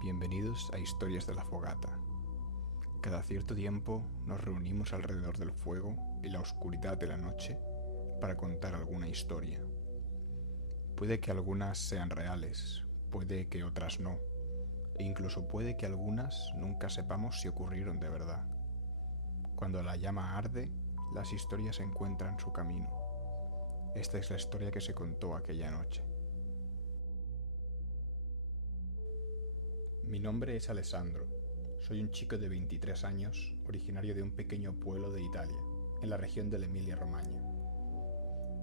Bienvenidos a Historias de la Fogata. Cada cierto tiempo nos reunimos alrededor del fuego y la oscuridad de la noche para contar alguna historia. Puede que algunas sean reales, puede que otras no, e incluso puede que algunas nunca sepamos si ocurrieron de verdad. Cuando la llama arde, las historias encuentran su camino. Esta es la historia que se contó aquella noche. Mi nombre es Alessandro. Soy un chico de 23 años, originario de un pequeño pueblo de Italia, en la región de la Emilia-Romagna.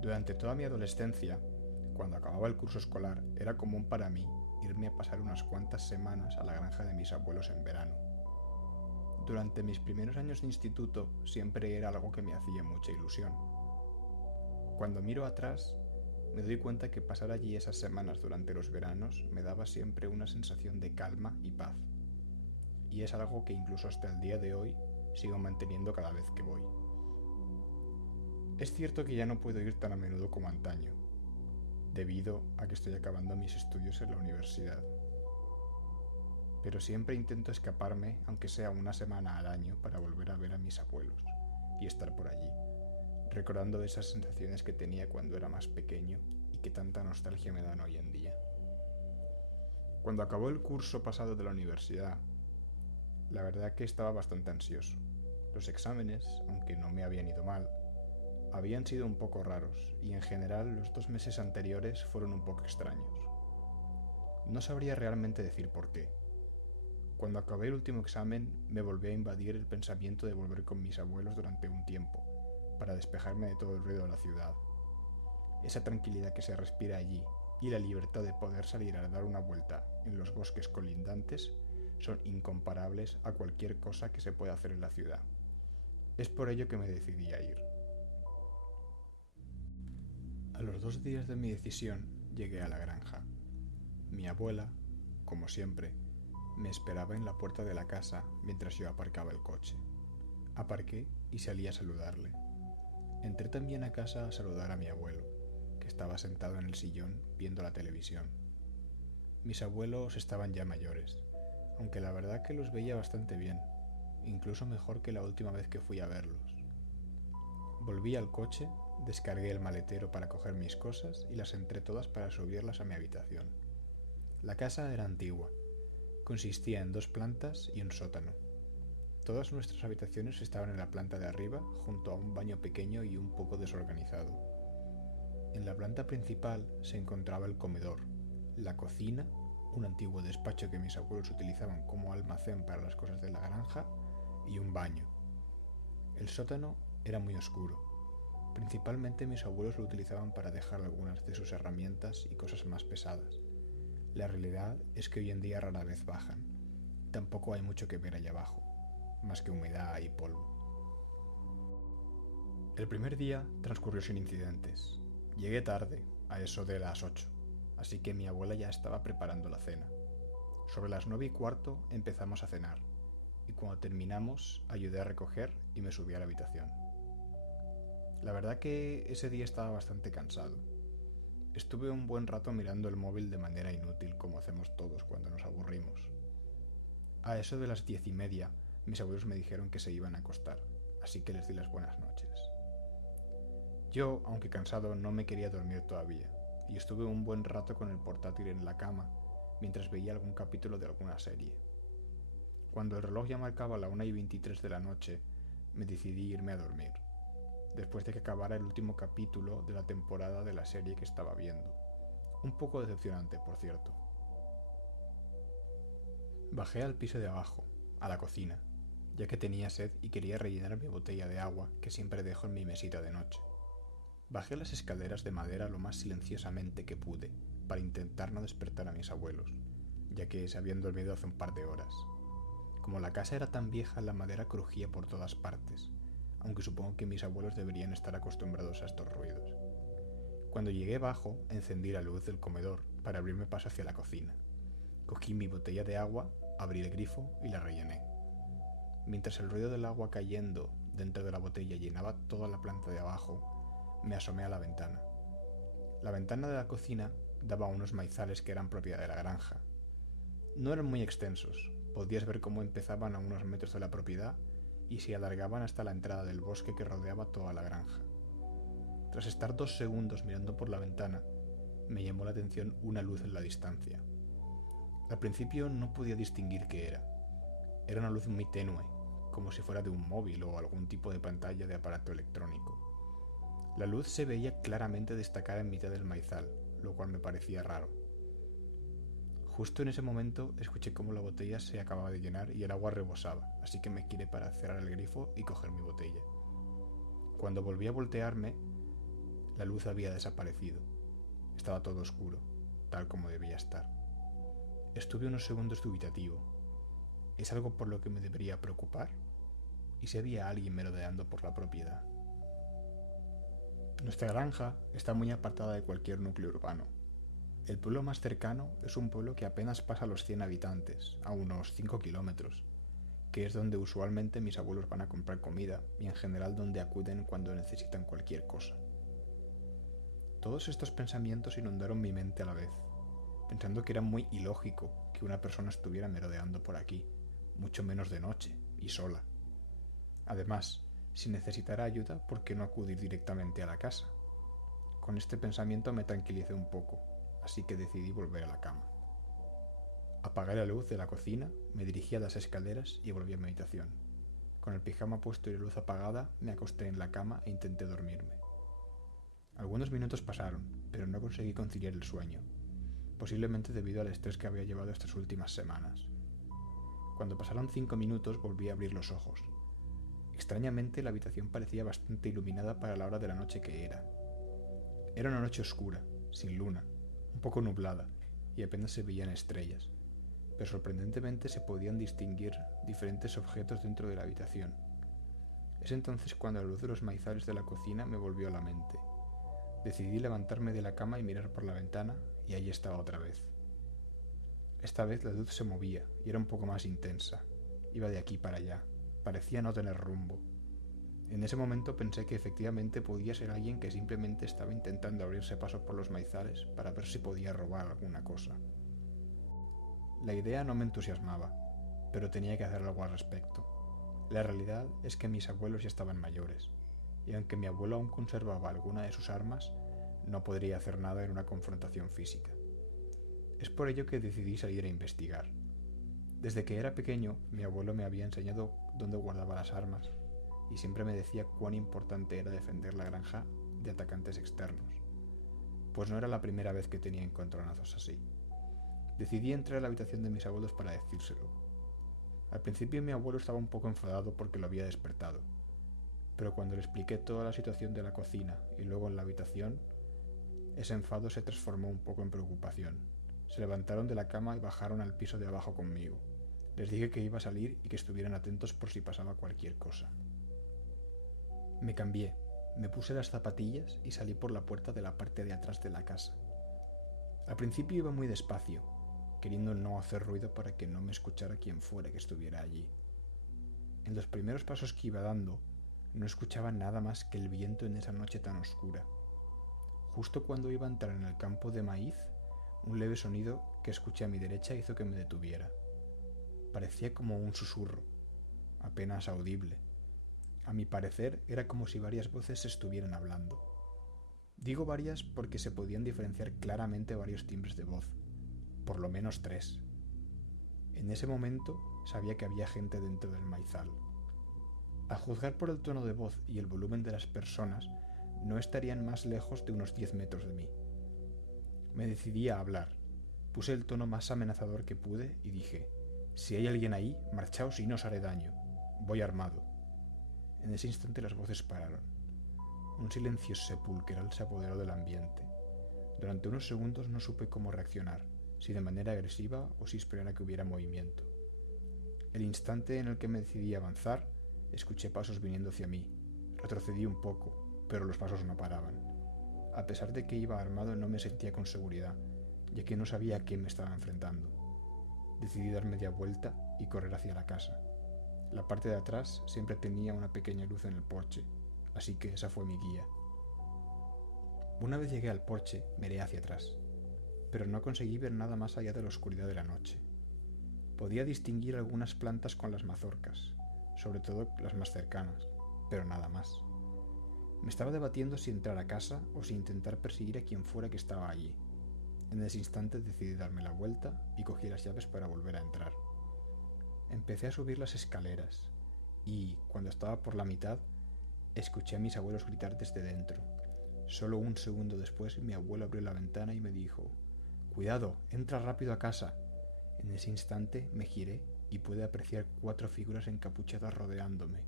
Durante toda mi adolescencia, cuando acababa el curso escolar, era común para mí irme a pasar unas cuantas semanas a la granja de mis abuelos en verano. Durante mis primeros años de instituto siempre era algo que me hacía mucha ilusión. Cuando miro atrás, me doy cuenta que pasar allí esas semanas durante los veranos me daba siempre una sensación de calma y paz. Y es algo que incluso hasta el día de hoy sigo manteniendo cada vez que voy. Es cierto que ya no puedo ir tan a menudo como antaño, debido a que estoy acabando mis estudios en la universidad. Pero siempre intento escaparme, aunque sea una semana al año, para volver a ver a mis abuelos y estar por allí, recordando esas sensaciones que tenía cuando era más pequeño y que tanta nostalgia me dan hoy en día. Cuando acabó el curso pasado de la universidad, la verdad que estaba bastante ansioso. Los exámenes, aunque no me habían ido mal, habían sido un poco raros y en general los 2 meses anteriores fueron un poco extraños. No sabría realmente decir por qué. Cuando acabé el último examen me volvió a invadir el pensamiento de volver con mis abuelos durante un tiempo, para despejarme de todo el ruido de la ciudad. Esa tranquilidad que se respira allí y la libertad de poder salir a dar una vuelta en los bosques colindantes son incomparables a cualquier cosa que se pueda hacer en la ciudad. Es por ello que me decidí a ir. A los 2 días de mi decisión llegué a la granja. Mi abuela, como siempre, me esperaba en la puerta de la casa mientras yo aparcaba el coche. Aparqué y salí a saludarle. Entré también a casa a saludar a mi abuelo, que estaba sentado en el sillón viendo la televisión. Mis abuelos estaban ya mayores, aunque la verdad que los veía bastante bien, incluso mejor que la última vez que fui a verlos. Volví al coche, descargué el maletero para coger mis cosas y las entré todas para subirlas a mi habitación. La casa era antigua. Consistía en 2 plantas y un sótano. Todas nuestras habitaciones estaban en la planta de arriba, junto a un baño pequeño y un poco desorganizado. En la planta principal se encontraba el comedor, la cocina, un antiguo despacho que mis abuelos utilizaban como almacén para las cosas de la granja y un baño. El sótano era muy oscuro. Principalmente mis abuelos lo utilizaban para dejar algunas de sus herramientas y cosas más pesadas. La realidad es que hoy en día rara vez bajan. Tampoco hay mucho que ver allá abajo, más que humedad y polvo. El primer día transcurrió sin incidentes. Llegué tarde, a eso de las 8, así que mi abuela ya estaba preparando la cena. Sobre las 9:15 empezamos a cenar, y cuando terminamos ayudé a recoger y me subí a la habitación. La verdad que ese día estaba bastante cansado. Estuve un buen rato mirando el móvil de manera inútil, como hacemos todos cuando nos aburrimos. A eso de las 10:30, mis abuelos me dijeron que se iban a acostar, así que les di las buenas noches. Yo, aunque cansado, no me quería dormir todavía, y estuve un buen rato con el portátil en la cama, mientras veía algún capítulo de alguna serie. Cuando el reloj ya marcaba la 1:23 de la noche, me decidí irme a dormir, después de que acabara el último capítulo de la temporada de la serie que estaba viendo. Un poco decepcionante, por cierto. Bajé al piso de abajo, a la cocina, ya que tenía sed y quería rellenar mi botella de agua que siempre dejo en mi mesita de noche. Bajé las escaleras de madera lo más silenciosamente que pude, para intentar no despertar a mis abuelos, ya que se habían dormido hace un par de horas. Como la casa era tan vieja, la madera crujía por todas partes, aunque supongo que mis abuelos deberían estar acostumbrados a estos ruidos. Cuando llegué bajo, encendí la luz del comedor para abrirme paso hacia la cocina. Cogí mi botella de agua, abrí el grifo y la rellené. Mientras el ruido del agua cayendo dentro de la botella llenaba toda la planta de abajo, me asomé a la ventana. La ventana de la cocina daba a unos maizales que eran propiedad de la granja. No eran muy extensos, podías ver cómo empezaban a unos metros de la propiedad y se alargaban hasta la entrada del bosque que rodeaba toda la granja. Tras estar 2 segundos mirando por la ventana, me llamó la atención una luz en la distancia. Al principio no podía distinguir qué era. Era una luz muy tenue, como si fuera de un móvil o algún tipo de pantalla de aparato electrónico. La luz se veía claramente destacada en mitad del maizal, lo cual me parecía raro. Justo en ese momento escuché cómo la botella se acababa de llenar y el agua rebosaba, así que me giré para cerrar el grifo y coger mi botella. Cuando volví a voltearme, la luz había desaparecido. Estaba todo oscuro, tal como debía estar. Estuve unos segundos dubitativo. ¿Es algo por lo que me debería preocupar? ¿Y si había alguien merodeando por la propiedad? Nuestra granja está muy apartada de cualquier núcleo urbano. El pueblo más cercano es un pueblo que apenas pasa los 100 habitantes, a unos 5 kilómetros, que es donde usualmente mis abuelos van a comprar comida y en general donde acuden cuando necesitan cualquier cosa. Todos estos pensamientos inundaron mi mente a la vez, pensando que era muy ilógico que una persona estuviera merodeando por aquí, mucho menos de noche y sola. Además, si necesitara ayuda, ¿por qué no acudir directamente a la casa? Con este pensamiento me tranquilicé un poco, así que decidí volver a la cama. Apagué la luz de la cocina, me dirigí a las escaleras y volví a mi habitación. Con el pijama puesto y la luz apagada, me acosté en la cama e intenté dormirme. Algunos minutos pasaron, pero no conseguí conciliar el sueño, posiblemente debido al estrés que había llevado estas últimas semanas. Cuando pasaron 5 minutos volví a abrir los ojos. Extrañamente la habitación parecía bastante iluminada para la hora de la noche que era. Era una noche oscura, sin luna, un poco nublada, y apenas se veían estrellas, pero sorprendentemente se podían distinguir diferentes objetos dentro de la habitación. Es entonces cuando la luz de los maizales de la cocina me volvió a la mente. Decidí levantarme de la cama y mirar por la ventana, y allí estaba otra vez. Esta vez la luz se movía y era un poco más intensa. Iba de aquí para allá. Parecía no tener rumbo. En ese momento pensé que efectivamente podía ser alguien que simplemente estaba intentando abrirse paso por los maizales para ver si podía robar alguna cosa. La idea no me entusiasmaba, pero tenía que hacer algo al respecto. La realidad es que mis abuelos ya estaban mayores, y aunque mi abuelo aún conservaba alguna de sus armas, no podría hacer nada en una confrontación física. Es por ello que decidí salir a investigar. Desde que era pequeño, mi abuelo me había enseñado dónde guardaba las armas, y siempre me decía cuán importante era defender la granja de atacantes externos, pues no era la primera vez que tenía encontronazos así. Decidí entrar a la habitación de mis abuelos para decírselo. Al principio mi abuelo estaba un poco enfadado porque lo había despertado, pero cuando le expliqué toda la situación de la cocina y luego en la habitación, ese enfado se transformó un poco en preocupación. Se levantaron de la cama y bajaron al piso de abajo conmigo. Les dije que iba a salir y que estuvieran atentos por si pasaba cualquier cosa. Me cambié, me puse las zapatillas y salí por la puerta de la parte de atrás de la casa. Al principio iba muy despacio, queriendo no hacer ruido para que no me escuchara quien fuera que estuviera allí. En los primeros pasos que iba dando, no escuchaba nada más que el viento en esa noche tan oscura. Justo cuando iba a entrar en el campo de maíz, un leve sonido que escuché a mi derecha hizo que me detuviera. Parecía como un susurro, apenas audible. A mi parecer, era como si varias voces estuvieran hablando. Digo varias porque se podían diferenciar claramente varios timbres de voz, por lo menos 3. En ese momento sabía que había gente dentro del maizal. A juzgar por el tono de voz y el volumen de las personas, no estarían más lejos de unos 10 metros de mí. Me decidí a hablar. Puse el tono más amenazador que pude y dije: «Si hay alguien ahí, marchaos y no os haré daño. Voy armado». En ese instante las voces pararon. Un silencio sepulcral se apoderó del ambiente. Durante unos segundos no supe cómo reaccionar, si de manera agresiva o si esperar a que hubiera movimiento. El instante en el que me decidí a avanzar, escuché pasos viniendo hacia mí. Retrocedí un poco, pero los pasos no paraban. A pesar de que iba armado, no me sentía con seguridad, ya que no sabía a qué me estaba enfrentando. Decidí dar media vuelta y correr hacia la casa. La parte de atrás siempre tenía una pequeña luz en el porche, así que esa fue mi guía. Una vez llegué al porche, miré hacia atrás, pero no conseguí ver nada más allá de la oscuridad de la noche. Podía distinguir algunas plantas con las mazorcas, sobre todo las más cercanas, pero nada más. Me estaba debatiendo si entrar a casa o si intentar perseguir a quien fuera que estaba allí. En ese instante decidí darme la vuelta y cogí las llaves para volver a entrar. Empecé a subir las escaleras y, cuando estaba por la mitad, escuché a mis abuelos gritar desde dentro. Solo un segundo después mi abuelo abrió la ventana y me dijo: «Cuidado, entra rápido a casa». En ese instante me giré y pude apreciar 4 figuras encapuchadas rodeándome.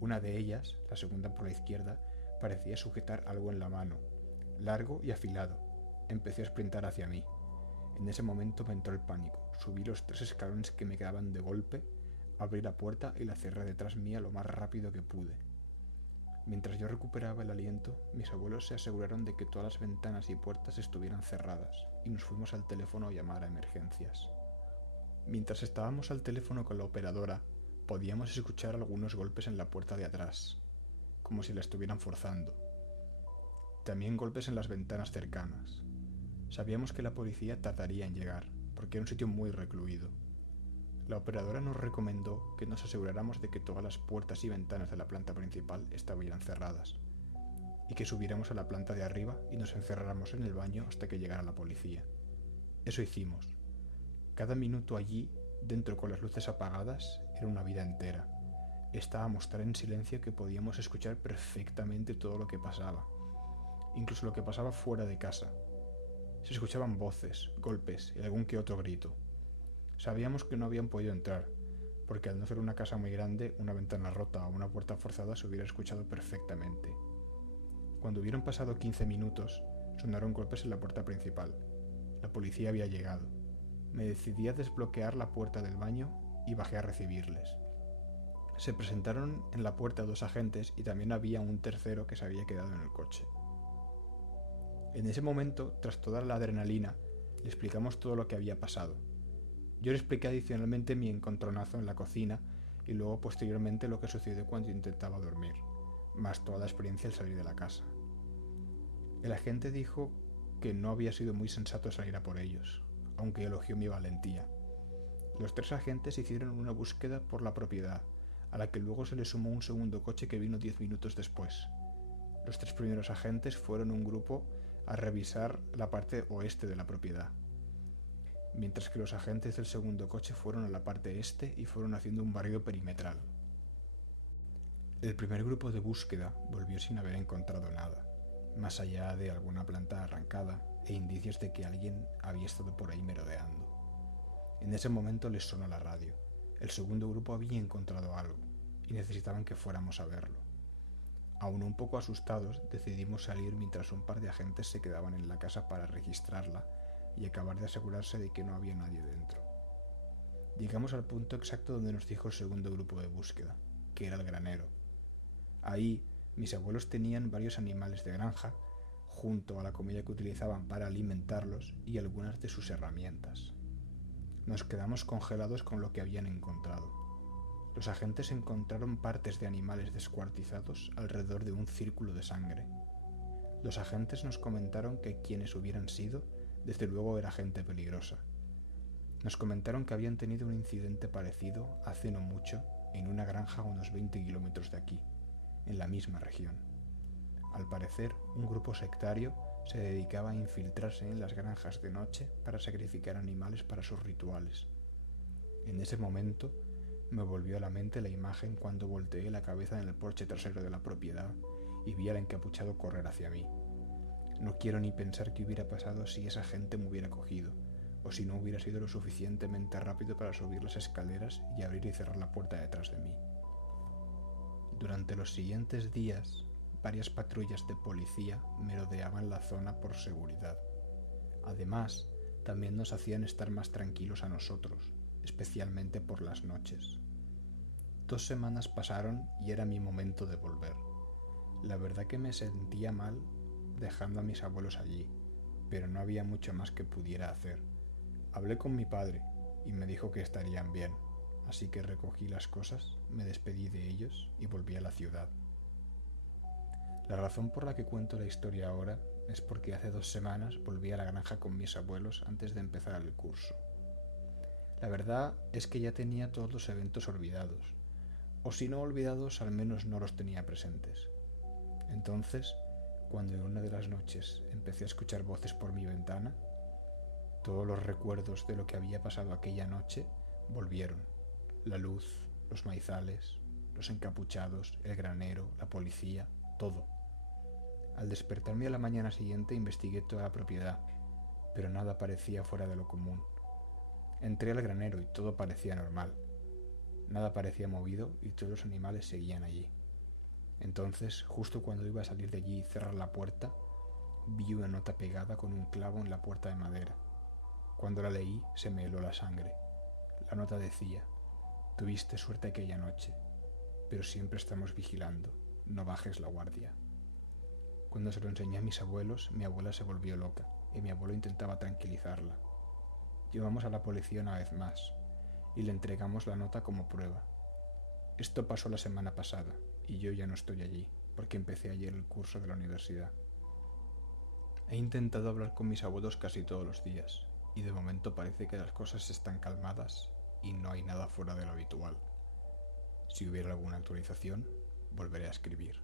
Una de ellas, la segunda por la izquierda, parecía sujetar algo en la mano, largo y afilado. Empecé a sprintar hacia mí. En ese momento me entró el pánico. Subí los 3 escalones que me quedaban de golpe, abrí la puerta y la cerré detrás mía lo más rápido que pude. Mientras yo recuperaba el aliento, mis abuelos se aseguraron de que todas las ventanas y puertas estuvieran cerradas y nos fuimos al teléfono a llamar a emergencias. Mientras estábamos al teléfono con la operadora, podíamos escuchar algunos golpes en la puerta de atrás, como si la estuvieran forzando. También golpes en las ventanas cercanas. Sabíamos que la policía tardaría en llegar, porque era un sitio muy recluido. La operadora nos recomendó que nos aseguráramos de que todas las puertas y ventanas de la planta principal estuvieran cerradas, y que subiéramos a la planta de arriba y nos encerráramos en el baño hasta que llegara la policía. Eso hicimos. Cada minuto allí, dentro con las luces apagadas, era una vida entera. Estábamos tan en silencio que podíamos escuchar perfectamente todo lo que pasaba, incluso lo que pasaba fuera de casa. Se escuchaban voces, golpes y algún que otro grito. Sabíamos que no habían podido entrar, porque al no ser una casa muy grande, una ventana rota o una puerta forzada se hubiera escuchado perfectamente. Cuando hubieron pasado 15 minutos, sonaron golpes en la puerta principal. La policía había llegado. Me decidí a desbloquear la puerta del baño y bajé a recibirles. Se presentaron en la puerta 2 agentes y también había un tercero que se había quedado en el coche. En ese momento, tras toda la adrenalina, le explicamos todo lo que había pasado. Yo le expliqué adicionalmente mi encontronazo en la cocina y luego posteriormente lo que sucedió cuando intentaba dormir, más toda la experiencia al salir de la casa. El agente dijo que no había sido muy sensato salir a por ellos, aunque elogió mi valentía. Los 3 agentes hicieron una búsqueda por la propiedad, a la que luego se le sumó un segundo coche que vino 10 minutos después. Los 3 primeros agentes fueron un grupo a revisar la parte oeste de la propiedad, mientras que los agentes del segundo coche fueron a la parte este y fueron haciendo un barrido perimetral. El primer grupo de búsqueda volvió sin haber encontrado nada, más allá de alguna planta arrancada e indicios de que alguien había estado por ahí merodeando. En ese momento les sonó la radio. El segundo grupo había encontrado algo y necesitaban que fuéramos a verlo. Aún un poco asustados, decidimos salir mientras un par de agentes se quedaban en la casa para registrarla y acabar de asegurarse de que no había nadie dentro. Llegamos al punto exacto donde nos dijo el segundo grupo de búsqueda, que era el granero. Ahí, mis abuelos tenían varios animales de granja, junto a la comida que utilizaban para alimentarlos y algunas de sus herramientas. Nos quedamos congelados con lo que habían encontrado. Los agentes encontraron partes de animales descuartizados alrededor de un círculo de sangre. Los agentes nos comentaron que quienes hubieran sido, desde luego era gente peligrosa. Nos comentaron que habían tenido un incidente parecido hace no mucho en una granja a unos 20 kilómetros de aquí, en la misma región. Al parecer, un grupo sectario se dedicaba a infiltrarse en las granjas de noche para sacrificar animales para sus rituales. En ese momento, me volvió a la mente la imagen cuando volteé la cabeza en el porche trasero de la propiedad y vi al encapuchado correr hacia mí. No quiero ni pensar qué hubiera pasado si esa gente me hubiera cogido, o si no hubiera sido lo suficientemente rápido para subir las escaleras y abrir y cerrar la puerta detrás de mí. Durante los siguientes días, varias patrullas de policía merodeaban la zona por seguridad. Además, también nos hacían estar más tranquilos a nosotros, especialmente por las noches. 2 semanas pasaron y era mi momento de volver. La verdad que me sentía mal dejando a mis abuelos allí, pero no había mucho más que pudiera hacer. Hablé con mi padre y me dijo que estarían bien, así que recogí las cosas, me despedí de ellos y volví a la ciudad. La razón por la que cuento la historia ahora es porque hace 2 semanas volví a la granja con mis abuelos antes de empezar el curso. La verdad es que ya tenía todos los eventos olvidados, o si no olvidados, al menos no los tenía presentes. Entonces, cuando en una de las noches empecé a escuchar voces por mi ventana, todos los recuerdos de lo que había pasado aquella noche volvieron. La luz, los maizales, los encapuchados, el granero, la policía, todo. Al despertarme a la mañana siguiente investigué toda la propiedad, pero nada parecía fuera de lo común. Entré al granero y todo parecía normal. Nada parecía movido y todos los animales seguían allí. Entonces, justo cuando iba a salir de allí y cerrar la puerta, vi una nota pegada con un clavo en la puerta de madera. Cuando la leí, se me heló la sangre. La nota decía: tuviste suerte aquella noche, pero siempre estamos vigilando, no bajes la guardia. Cuando se lo enseñé a mis abuelos, mi abuela se volvió loca y mi abuelo intentaba tranquilizarla. Llevamos a la policía una vez más y le entregamos la nota como prueba. Esto pasó la semana pasada y yo ya no estoy allí porque empecé ayer el curso de la universidad. He intentado hablar con mis abuelos casi todos los días y de momento parece que las cosas están calmadas y no hay nada fuera de lo habitual. Si hubiera alguna actualización, volveré a escribir.